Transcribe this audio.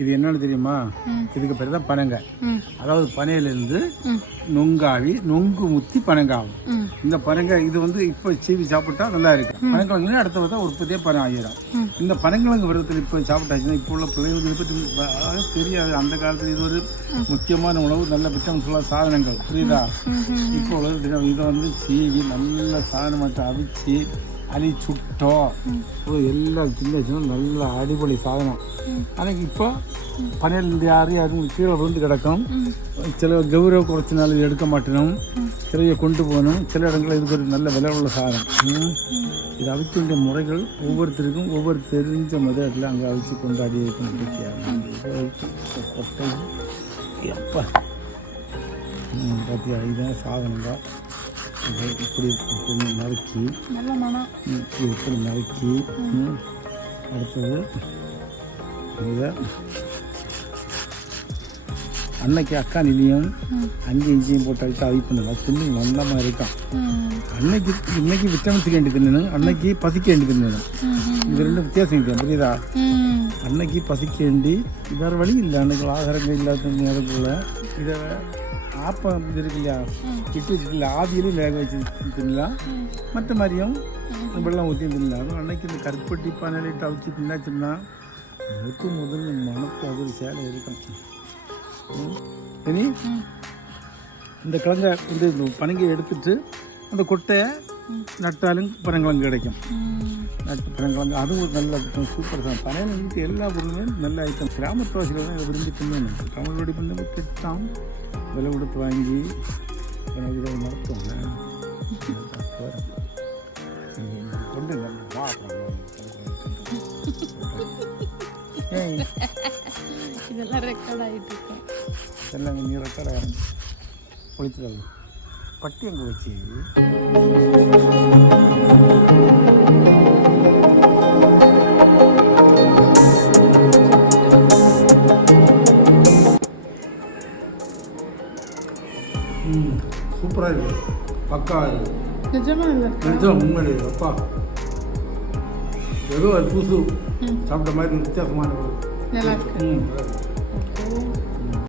இது என்னன்னு தெரியுமா? இதுக்கு பேர் தான் பனங்க. அதாவது பனையிலிருந்து நொங்காவி நொங்கு முத்தி பனங்காவும். இந்த பனங்க இது வந்து இப்போ சீவி சாப்பிட்டா நல்லா இருக்கு. பனங்கிழங்கு அடுத்த வருடம் உற்பத்தியே பனை ஆகிடும். இந்த பனங்கிழங்கு விரதத்தில் இப்போ சாப்பிட்டாச்சுன்னா இப்போ உள்ள பிள்ளைங்களுக்கு பற்றி தெரியாது. அந்த காலத்தில் இது ஒரு முக்கியமான உணவு, நல்ல விட்டமின்ஸ் உள்ள சாதனங்கள், புரியுதா? இப்போ உள்ளது இதை வந்து சீவி நல்ல சாதனமாட்ட அவிச்சு அலி சுட்டோ எல்லாம் சின்ன நல்ல அடிப்பொலி சாதனம். ஆனால் இப்போ பனையிலிருந்து யாரும் கீழே விழுந்து கிடக்கும். சில கௌரவ குறைச்சினால எடுக்க மாட்டேனும், சிலையை கொண்டு போகணும். சில இடங்களில் இதுக்கு ஒரு நல்ல விலை உள்ள சாதனம். இது அவிக்க வேண்டிய முறைகள் ஒவ்வொருத்தருக்கும் ஒவ்வொரு தெரிஞ்ச மதத்தில் அங்கே அவிச்சு கொண்டாடி கொட்டை எப்போ பார்த்தியா? இதுதான் சாதனம் தான். இப்படி கொஞ்சம் நறுக்கி இப்படி நறுக்கி அடுத்தது இதை அன்னைக்கு அக்கா நிலையும் அஞ்சு இஞ்சியும் போட்டு அடித்து அவிப்பணும். அது தின்னு மந்தமாக இருக்கும். இன்னைக்கு விட்டமின்ஸுக்கு வேண்டி தின்னு, அன்னைக்கு பசிக்க வேண்டி தின்னு. இது ரெண்டும் வித்தியாசம் இருக்குது, புரியுதா? அன்னைக்கு பசிக்க வேண்டி வேறு வழி இல்லை. அன்னைக்கு ஆகாரங்கள் இல்லாத நேரத்துக்குள்ள இதை ஆப்பம் இருக்கு இல்லையா, இட்டு வச்சுக்கல, ஆவியிலையும் வேக வச்சு தின்னலாம். மற்ற மாதிரியும் வெள்ளம் ஊற்றி தின்னலாம். அன்னைக்கு இந்த கருப்பட்டி பனையிட்டு அவிச்சு தின்னாச்சுன்னா முதல் மனத்து அது ஒரு சேலை இருக்கும். இனி இந்த கிழங்கை இந்த பனங்கை எடுத்துட்டு அந்த கொட்டையை நட்டாலும் பனங்கிழங்கு கிடைக்கும். பனங்கிழங்கு அதுவும் ஒரு நல்ல சூப்பர் தான். பனையில எல்லா பொருளுமே நல்ல ஐட்டம். கிராமத்துவாசிகள் தான் இதை விரும்பி தின்னணும். தமிழோடி பண்ண திட்டம் விலை கொடுத்து வாங்கி எனக்கு இதை நடத்துவாங்க. கொண்டு வா இதெல்லாம் ரெக்கார்ட் ஆகிட்டு இருக்கேன். எல்லாம் நீ ரெக்கார்ட் ஆகும் பொழிச்சுக்கலாம். பட்டி அங்கே வச்சு சூப்பராக இருக்குது. பக்கா இருக்குது. நிஜம் உண்மையிலே அப்பா ஏதோ அது புதுசு சாப்பிட்ட மாதிரி வித்தியாசமான நல்லா இருக்கு.